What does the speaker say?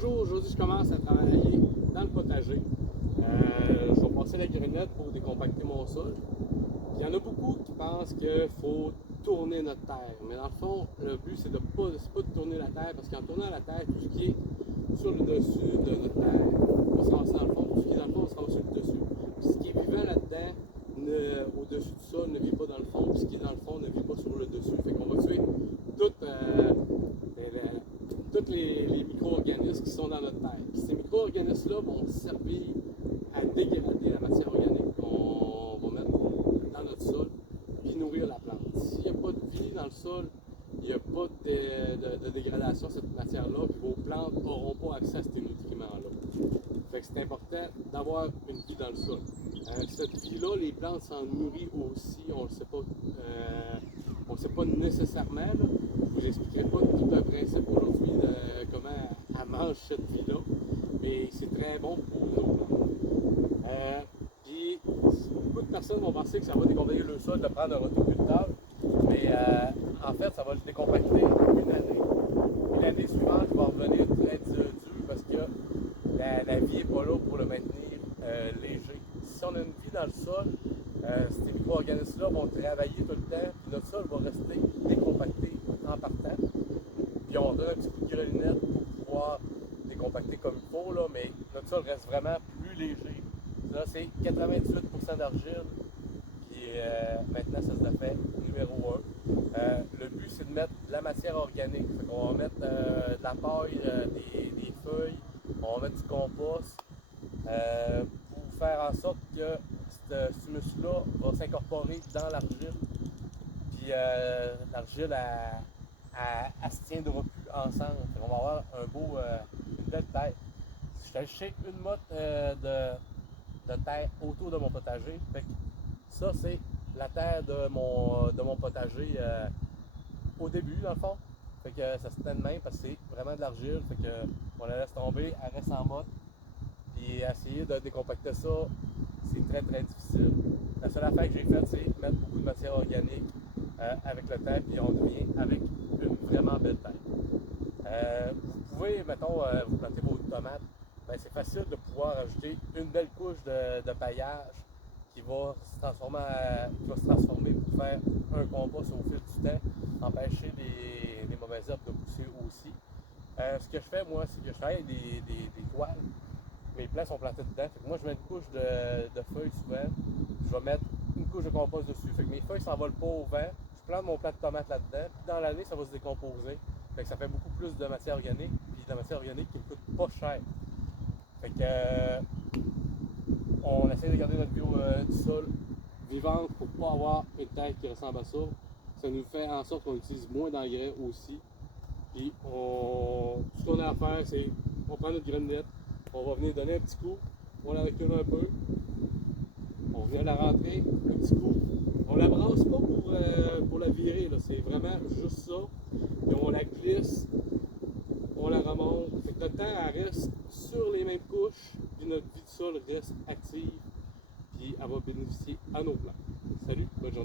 Bonjour, aujourd'hui je commence à travailler dans le potager. Je vais passer la grenette pour décompacter mon sol. Il y en a beaucoup qui pensent qu'il faut tourner notre terre. Mais dans le fond, le but c'est pas de tourner la terre parce qu'en tournant la terre, tout ce qui est sur le dessus de notre terre va se ramasser dans le fond. Tout ce qui est dans le fond va se ramasser sur le dessus. Puis ce qui est vivant là-dedans, au-dessus du sol, ne vit pas dans le fond. Puis ce qui est dans le fond ne vit pas sur le dessus. Fait qu'on va tuer toutes tous les micro-organismes qui sont dans notre terre. Puis ces micro-organismes-là vont servir à dégrader la matière organique qu'on va mettre dans notre sol, puis nourrir la plante. S'il n'y a pas de vie dans le sol, il n'y a pas de dégradation de cette matière-là, puis vos plantes n'auront pas accès à ces nutriments-là. Fait que c'est important d'avoir une vie dans le sol. Cette vie-là, les plantes s'en nourrissent aussi, on ne le sait pas. On ne sait pas nécessairement. Là. Je ne vous expliquerai pas tout le principe aujourd'hui de comment elle mange cette vie-là, mais c'est très bon pour nos plantes. Puis, beaucoup de personnes vont penser que ça va décompacter le sol de prendre un rotoculteur, mais en fait, ça va le décompacter une année. Et l'année suivante, il va revenir très dur parce que la vie n'est pas là pour le maintenir léger. Si on a une vie dans le sol, ces micro-organismes-là vont travailler tout le temps, puis notre sol va rester décompacté en partant. Puis on donne un petit coup de grelinette pour pouvoir décompacter comme il faut, là, mais notre sol reste vraiment plus léger. Là, c'est 98% d'argile, puis maintenant, ça se fait numéro 1. Le but, c'est de mettre de la matière organique. On va mettre de la paille, des feuilles, on va mettre du compost pour faire en sorte que ce humus-là va s'incorporer dans l'argile. Puis l'argile, elle se tiendra plus ensemble. On va avoir une belle terre. Je t'ai acheté une motte de terre autour de mon potager. Fait que ça, c'est la terre de mon potager au début, dans le fond. Fait que ça se tient de même parce que c'est vraiment de l'argile. Fait que on la laisse tomber, elle reste en motte. Puis essayer de décompacter ça, c'est très très difficile. La seule affaire que j'ai faite, c'est mettre beaucoup de matière organique avec le temps, puis on devient avec une vraiment belle terre. Vous pouvez, mettons, vous planter vos tomates, ben, c'est facile de pouvoir ajouter une belle couche de paillage qui va se transformer pour faire un compost au fil du temps, empêcher les mauvaises herbes de pousser aussi. Ce que je fais, moi, c'est que je travaille des toiles. Mes plants sont plantés dedans. Fait que moi, je mets une couche de feuilles souvent. Je vais mettre une couche de compost dessus. Fait que mes feuilles ne s'envolent pas au vent. Je plante mon plant de tomates là-dedans. Puis dans l'année, ça va se décomposer. Fait que ça fait beaucoup plus de matière organique. Puis de la matière organique qui ne coûte pas cher. Fait que on essaie de garder notre bio du sol vivante pour ne pas avoir une terre qui ressemble à ça. Ça nous fait en sorte qu'on utilise moins d'engrais aussi. Puis tout ce qu'on a à faire, c'est on prend notre grenette. On va venir donner un petit coup, on la recule un peu, on vient la rentrer, un petit coup. On la brasse pas pour la virer, c'est vraiment juste ça. Puis on la glisse, on la remonte. Fait que notre terre elle reste sur les mêmes couches, puis notre vie de sol reste active, puis elle va bénéficier à nos plants. Salut, bonne journée.